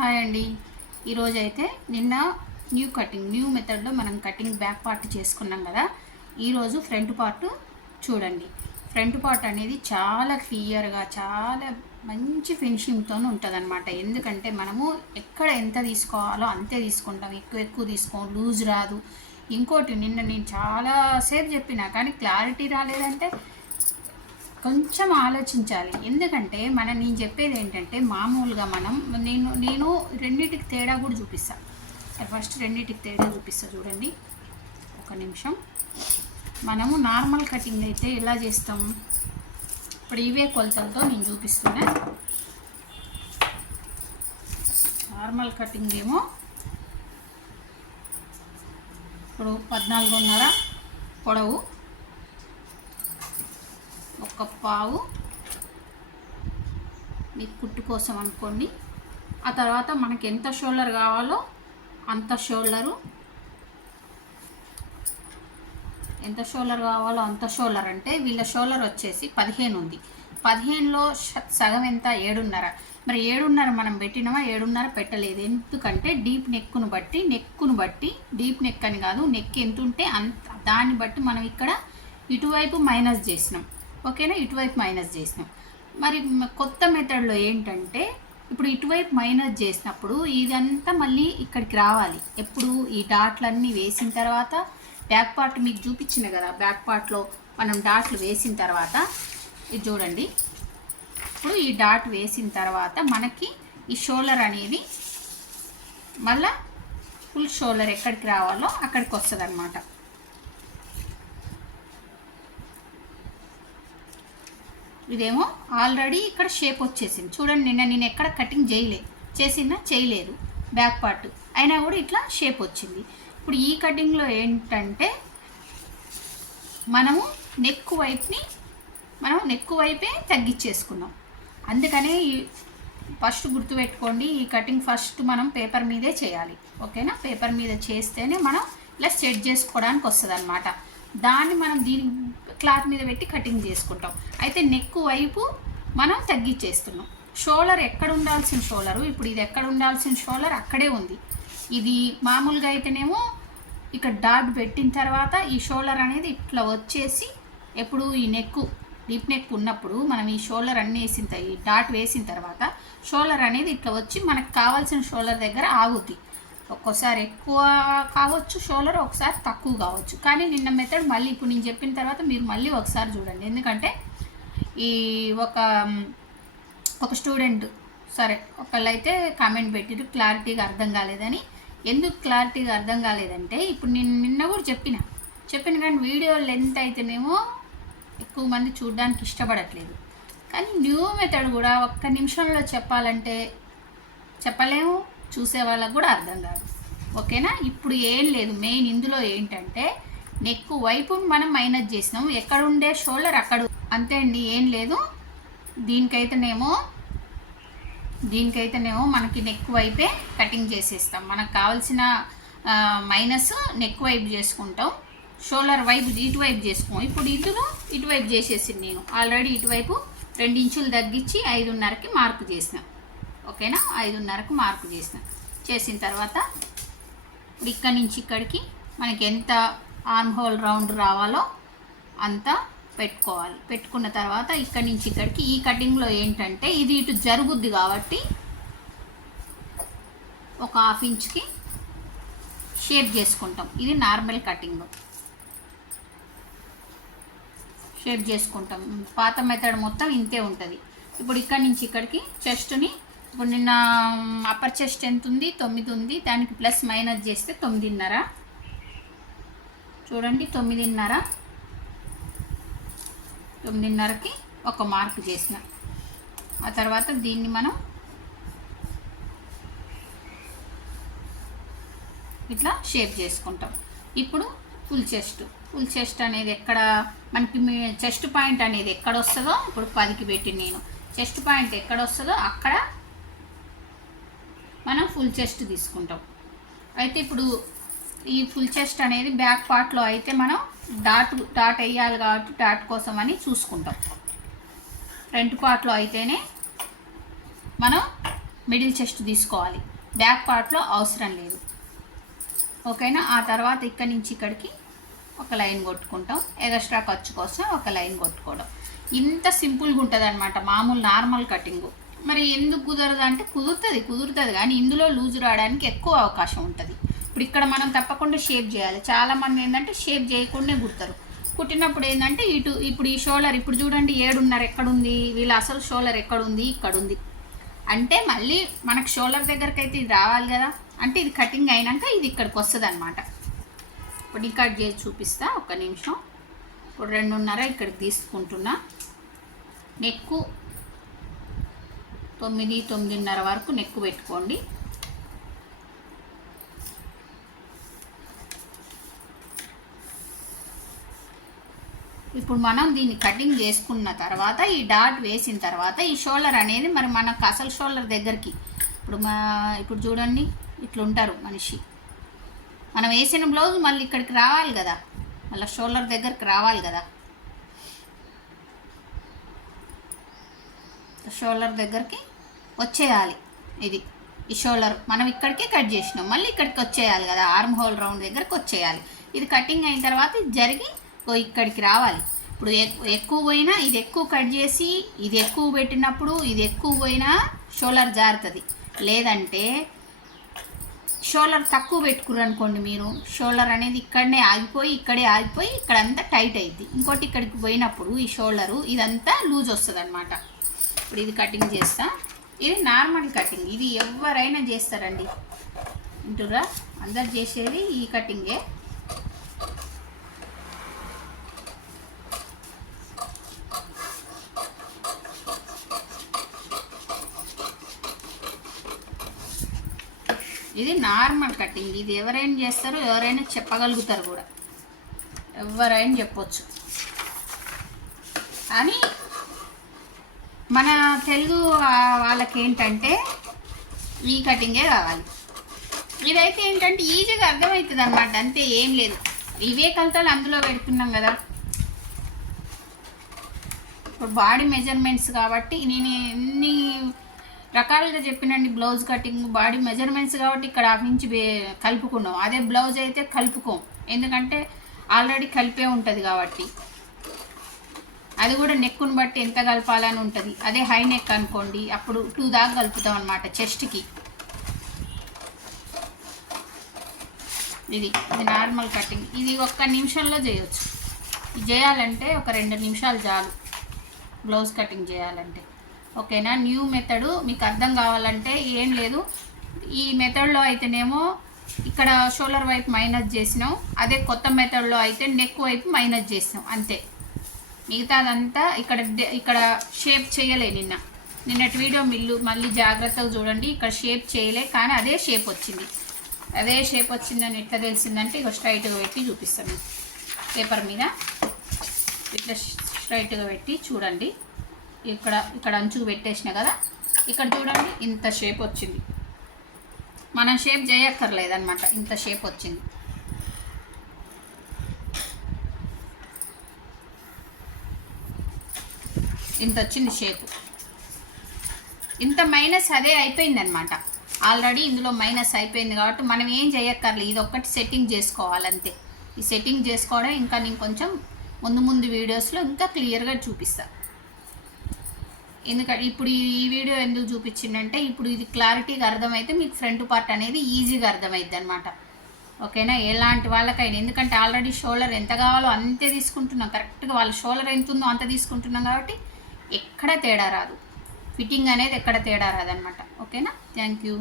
Hi అండి. ఈరోజు అయితే నిన్న న్యూ కటింగ్ న్యూ మెథడ్లో మనం కటింగ్ బ్యాక్ పార్ట్ చేసుకున్నాం కదా. ఈరోజు ఫ్రంట్ పార్ట్ చూడండి. ఫ్రంట్ పార్ట్ అనేది చాలా క్లియర్గా చాలా మంచి ఫినిషింగ్తో ఉంటుంది ఎందుకంటే మనము ఎక్కడ ఎంత తీసుకోవాలో అంతే తీసుకుంటాం. ఎక్కువ ఎక్కువ తీసుకోం లూజ్ రాదు. ఇంకోటి నిన్న నేను చాలాసేపు చెప్పిన కానీ క్లారిటీ రాలేదంటే కొంచెం ఆలోచించాలి. ఎందుకంటే మన నేను చెప్పేది ఏంటంటే మామూలుగా మనం నేను నేను రెండింటికి తేడా కూడా చూపిస్తాను ఫస్ట్ రెండింటికి తేడా చూపిస్తా చూడండి. ఒక నిమిషం. మనము నార్మల్ కటింగ్ అయితే ఎలా చేస్తాం? ఇప్పుడు ఇవే కొలతలతో నేను చూపిస్తున్నా. నార్మల్ కటింగ్ ఏమో ఇప్పుడు పద్నాలుగున్నర పొడవు. ఒక పావు మీకు కుట్టు కోసం అనుకోండి. ఆ తర్వాత మనకి ఎంత షోల్డర్ కావాలో అంత షోల్డరు. ఎంత షోల్డర్ కావాలో అంత షోల్డర్ అంటే వీళ్ళ షోల్డర్ వచ్చేసి పదిహేను ఉంది. పదిహేనులో సగం ఎంత? ఏడున్నర. మరి ఏడున్నర మనం పెట్టినామా? ఏడున్నర పెట్టలేదు. ఎందుకంటే డీప్ నెక్కును బట్టి నెక్కును బట్టి డీప్ నెక్ అని కాదు నెక్ ఎంత ఉంటే అంత దాన్ని బట్టి మనం ఇక్కడ ఇటువైపు మైనస్ చేసినాం. ఓకేనా? ఇటువైపు మైనస్ చేసినాం. మరి కొత్త మెథడ్లో ఏంటంటే ఇప్పుడు ఇటువైపు మైనస్ చేసినప్పుడు ఇదంతా మళ్ళీ ఇక్కడికి రావాలి. ఎప్పుడు ఈ డాట్లన్నీ వేసిన తర్వాత బ్యాక్ పార్ట్ మీకు చూపించిన కదా బ్యాక్ పార్ట్లో మనం డాట్లు వేసిన తర్వాత ఇది చూడండి. ఇప్పుడు ఈ డాట్ వేసిన తర్వాత మనకి ఈ షోల్డర్ అనేది మళ్ళా ఫుల్ షోల్డర్ ఎక్కడికి రావాలో అక్కడికి వస్తుంది అనమాట ఇదేమో ఆల్రెడీ ఇక్కడ షేప్ వచ్చేసింది. చూడండి నిన్న నేను ఎక్కడ కటింగ్ చేయలే. చేసినా చేయలేదు. Back part. అయినా కూడా ఇట్లా షేప్ వచ్చింది. ఇప్పుడు ఈ కటింగ్లో ఏంటంటే మనము నెక్ వైపుని మనం నెక్ వైపే తగ్గించేసుకున్నాం. అందుకనే ఈ ఫస్ట్ గుర్తుపెట్టుకోండి ఈ కటింగ్ ఫస్ట్ మనం పేపర్ మీదే చేయాలి. ఓకేనా? పేపర్ మీద చేస్తేనే మనం ఇలా సెట్ చేసుకోవడానికి వస్తుంది అనమాట దాన్ని మనం దీని క్లాత్ మీద పెట్టి కటింగ్ చేసుకుంటాం. అయితే నెక్ వైపు మనం తగ్గించేస్తున్నాం షోలర్ ఎక్కడ ఉండాల్సిన షోలరు ఇప్పుడు ఇది ఎక్కడ ఉండాల్సిన షోలర్ అక్కడే ఉంది. ఇది మామూలుగా అయితేనేమో ఇక్కడ డాట్ పెట్టిన తర్వాత ఈ షోలర్ అనేది ఇట్లా వచ్చేసి ఎప్పుడు ఈ నెక్ డీప్ నెక్ ఉన్నప్పుడు మనం ఈ షోలర్ అన్నీ వేసిన ఈ డాట్ వేసిన తర్వాత షోలర్ అనేది ఇట్లా వచ్చి మనకు కావాల్సిన షోలర్ దగ్గర ఆగుద్ది. ఒక్కోసారి ఎక్కువ కావచ్చు షోల్డర్ ఒకసారి తక్కువ కావచ్చు. కానీ నిన్న మెథడ్ మళ్ళీ ఇప్పుడు నేను చెప్పిన తర్వాత మీరు మళ్ళీ ఒకసారి చూడండి. ఎందుకంటే ఈ ఒక ఒక స్టూడెంట్ సరే ఒకళ్ళైతే కామెంట్ పెట్టిరు క్లారిటీగా అర్థం కాలేదని. ఎందుకు క్లారిటీగా అర్థం కాలేదంటే ఇప్పుడు నేను నిన్న కూడా చెప్పిన. చెప్పిన కానీ వీడియో లెంత్ అయితేనేమో ఎక్కువ మంది చూడడానికి ఇష్టపడట్లేదు. కానీ న్యూ మెథడ్ కూడా ఒక్క నిమిషంలో చెప్పాలంటే చెప్పలేము. చూసే వాళ్ళకు కూడా అర్థం కాదు. ఓకేనా? ఇప్పుడు ఏం లేదు. మెయిన్ ఇందులో ఏంటంటే నెక్ వైపు మనం మైనస్ చేసినాం. ఎక్కడ ఉండే షోల్డర్ అక్కడ అంతే అండి. ఏం లేదు. దీనికైతేనేమో దీనికైతేనేమో మనకి నెక్ వైపే కటింగ్ చేసేస్తాం. మనకు కావాల్సిన మైనస్ నెక్ వైపు చేసుకుంటాం. షోల్డర్ వైపు ఇటువైపు చేసుకోం. ఇప్పుడు ఇందులో ఇటువైపు చేసేసింది నేను. ఆల్రెడీ ఇటువైపు రెండు ఇంచులు తగ్గించి ఐదున్నరకి మార్కు చేసినాం. ఓకేనా? ఐదున్నరకు మార్కు చేసిన. చేసిన తర్వాత ఇప్పుడు ఇక్కడి నుంచి ఇక్కడికి మనకి ఎంత ఆర్మ్ హోల్ రౌండ్ రావాలో అంత పెట్టుకోవాలి. పెట్టుకున్న తర్వాత ఇక్కడి నుంచి ఇక్కడికి ఈ కటింగ్లో ఏంటంటే ఇది ఇటు జరుగుద్ది కాబట్టి ఒక హాఫ్ ఇంచ్కి షేప్ చేసుకుంటాం. ఇది నార్మల్ కటింగ్. షేప్ చేసుకుంటాం. పాత మెథడ్ మొత్తం ఇంతే ఉంటుంది. ఇప్పుడు ఇక్కడి నుంచి ఇక్కడికి చెస్ట్ని ఇప్పుడు నిన్న అప్పర్ చెస్ట్ ఎంత ఉంది? తొమ్మిది ఉంది. దానికి ప్లస్ మైనస్ చేస్తే తొమ్మిదిన్నర. చూడండి తొమ్మిదిన్నర. తొమ్మిదిన్నరకి ఒక మార్క్ చేసిన. ఆ తర్వాత దీన్ని మనం ఇట్లా షేప్ చేసుకుంటాం. ఇప్పుడు ఫుల్ చెస్ట్ ఫుల్ చెస్ట్ అనేది ఎక్కడ? మనకి మీ చెస్ట్ పాయింట్ అనేది ఎక్కడ వస్తుందో? ఇప్పుడు పదికి పెట్టి నేను. చెస్ట్ పాయింట్ ఎక్కడ వస్తుందో? అక్కడ మనం ఫుల్ చెస్ట్ తీసుకుంటాం. అయితే ఇప్పుడు ఈ ఫుల్ చెస్ట్ అనేది బ్యాక్ పార్ట్లో అయితే మనం డాట్ డాట్ వేయాలి కాబట్టి డాట్ కోసం అని చూసుకుంటాం. ఫ్రంట్ పార్ట్లో అయితేనే మనం మిడిల్ చెస్ట్ తీసుకోవాలి. బ్యాక్ పార్ట్లో అవసరం లేదు. ఓకేనా? ఆ తర్వాత ఇక్కడి నుంచి ఇక్కడికి ఒక లైన్ కొట్టుకుంటాం. ఎగస్ట్రా ఖర్చు కోసం ఒక లైన్ కొట్టుకోవడం. ఇంత సింపుల్గా ఉంటుంది అనమాట మామూలు నార్మల్ కటింగు. మరి ఎందుకు కుదరదు అంటే కుదురుతుంది కుదురుతుంది కానీ ఇందులో లూజ్ రావడానికి ఎక్కువ అవకాశం ఉంటుంది. ఇప్పుడు ఇక్కడ మనం తప్పకుండా షేప్ చేయాలి. చాలామంది ఏంటంటే షేప్ చేయకుండానే కుడతారు. కుట్టినప్పుడు ఏంటంటే ఇటు ఇప్పుడు ఈ షోలర్ ఇప్పుడు చూడండి ఏడున్నర ఎక్కడుంది వీళ్ళ అసలు షోలర్ ఎక్కడుంది ఇక్కడ ఉంది అంటే మళ్ళీ మనకు షోలర్ దగ్గరికి అయితే ఇది రావాలి కదా. అంటే ఇది కటింగ్ అయినాక ఇది ఇక్కడికి వస్తుంది అనమాట ఇప్పుడు ఈ కట్ చేసి చూపిస్తా ఒక నిమిషం. ఇప్పుడు రెండున్నర ఇక్కడికి తీసుకుంటున్నా. నెక్కు తొమ్మిది తొమ్మిదిన్నర వరకు నెక్కు పెట్టుకోండి. ఇప్పుడు మనం దీన్ని కటింగ్ చేసుకున్న తర్వాత ఈ డాట్ వేసిన తర్వాత ఈ షోల్డర్ అనేది మరి మనకు అసలు షోల్డర్ దగ్గరికి ఇప్పుడు మా ఇప్పుడు చూడండి ఇట్లుంటారు మనిషి. మనం వేసిన బ్లౌజ్ మళ్ళీ ఇక్కడికి రావాలి కదా మళ్ళీ షోల్డర్ దగ్గరికి రావాలి కదా. షోల్డర్ దగ్గరికి వచ్చేయాలి. ఇది ఈ షోల్డర్. మనం ఇక్కడికే కట్ చేసినాం. మళ్ళీ ఇక్కడికి వచ్చేయాలి కదా. ఆర్మ్ హోల్ రౌండ్ దగ్గరకు వచ్చేయాలి. ఇది కటింగ్ అయిన తర్వాత ఇది జరిగి ఓ ఇక్కడికి రావాలి. ఇప్పుడు ఎక్కువ పోయినా ఇది ఎక్కువ కట్ చేసి ఇది ఎక్కువ పెట్టినప్పుడు ఇది ఎక్కువ పోయినా షోల్డర్ జారుతుంది. లేదంటే షోల్డర్ తక్కువ పెట్టుకుర్రు అనుకోండి మీరు. షోల్డర్ అనేది ఇక్కడనే ఆగిపోయి ఇక్కడే ఆగిపోయి ఇక్కడంతా టైట్ అయింది ఇంకోటి ఇక్కడికి పోయినప్పుడు ఈ షోల్డరు ఇదంతా లూజ్ వస్తుంది అనమాట ఇప్పుడు ఇది కటింగ్ చేస్తాను ఇది నార్మల్ కటింగ్ ఇది ఎవరైనా చేస్తారండి. వింటురా అందరు చేసేది ఈ కటింగే ఇది నార్మల్ కటింగ్ ఇది ఎవరైనా చేస్తారో ఎవరైనా చెప్పగలుగుతారు కూడా. ఎవరైనా చెప్పొచ్చు. కానీ మన తెలుగు వాళ్ళకి ఏంటంటే ఈ కటింగే కావాలి. ఇదైతే ఏంటంటే ఈజీగా అర్థమవుతుంది అనమాట అంతే ఏం లేదు. ఇవే కలతలు అందులో పెడుతున్నాం కదా. ఇప్పుడు బాడీ మెజర్మెంట్స్ కాబట్టి నేను ఎన్ని రకాలుగా చెప్పినండి బ్లౌజ్ కటింగ్ బాడీ మెజర్మెంట్స్ కాబట్టి ఇక్కడ హాఫ్ ఇంచ్ కలుపుకున్నాం. అదే బ్లౌజ్ అయితే కలుపుకోం. ఎందుకంటే ఆల్రెడీ కలిపే ఉంటుంది కాబట్టి. అది కూడా నెక్కును బట్టి ఎంత కలపాలని ఉంటుంది? అదే హై నెక్ అనుకోండి అప్పుడు టూ దాకా కలుపుతాం అనమాట చెస్ట్కి ఇది ఇది నార్మల్ కటింగ్ ఇది ఒక్క నిమిషంలో చేయొచ్చు. ఇది చేయాలంటే ఒక రెండు నిమిషాలు చాలు బ్లౌజ్ కటింగ్ చేయాలంటే. ఓకేనా? న్యూ మెథడు మీకు అర్థం కావాలంటే ఏం లేదు. ఈ మెథడ్లో అయితేనేమో ఇక్కడ షోల్డర్ వైపు మైనస్ చేసినాం అదే కొత్త మెథడ్లో అయితే నెక్ వైపు మైనస్ చేసినాం అంతే. మిగతాదంతా ఇక్కడ ఇక్కడ షేప్ చేయలే నిన్న. నిన్నటి వీడియో మిల్లు మళ్ళీ జాగ్రత్తగా చూడండి. ఇక్కడ షేప్ చేయలే కానీ అదే షేప్ వచ్చింది. అదే షేప్ వచ్చిందని ఎట్లా తెలిసిందంటే ఇక స్ట్రైట్గా పెట్టి చూపిస్తాను. పేపర్ మీద ఇట్లా స్ట్రైట్గా పెట్టి చూడండి. ఇక్కడ ఇక్కడ అంచుకు పెట్టేసిన కదా. ఇక్కడ చూడండి ఇంత షేప్ వచ్చింది. మనం షేప్ చేయక్కర్లేదనమాట ఇంత షేప్ వచ్చింది. ఇంత వచ్చింది షేపు ఇంత మైనస్ అదే అయిపోయింది అనమాట ఆల్రెడీ ఇందులో మైనస్ అయిపోయింది కాబట్టి మనం ఏం చేయక్కర్లేదు ఇది ఒక్కటి సెట్టింగ్ చేసుకోవాలంతే. ఈ సెట్టింగ్ చేసుకోవడం ఇంకా నేను కొంచెం ముందు ముందు వీడియోస్లో ఇంకా క్లియర్గా చూపిస్తాను ఎందుకంటే ఇప్పుడు ఈ వీడియో ఎందుకు చూపించిందంటే ఇప్పుడు ఇది క్లారిటీగా అర్థమైతే మీకు ఫ్రంట్ పార్ట్ అనేది ఈజీగా అర్థమైద్ది అనమాట ఓకేనా? ఎలాంటి వాళ్ళకైనా. ఎందుకంటే ఆల్రెడీ షోల్డర్ ఎంత కావాలో అంతే తీసుకుంటున్నాం. కరెక్ట్గా వాళ్ళ షోల్డర్ ఎంత ఉందో అంత తీసుకుంటున్నాం కాబట్టి ఎక్కడ తేడా రాదు. ఫిట్టింగ్ అనేది ఎక్కడ తేడా రాదనమాట ఓకేనా థ్యాంక్ యూ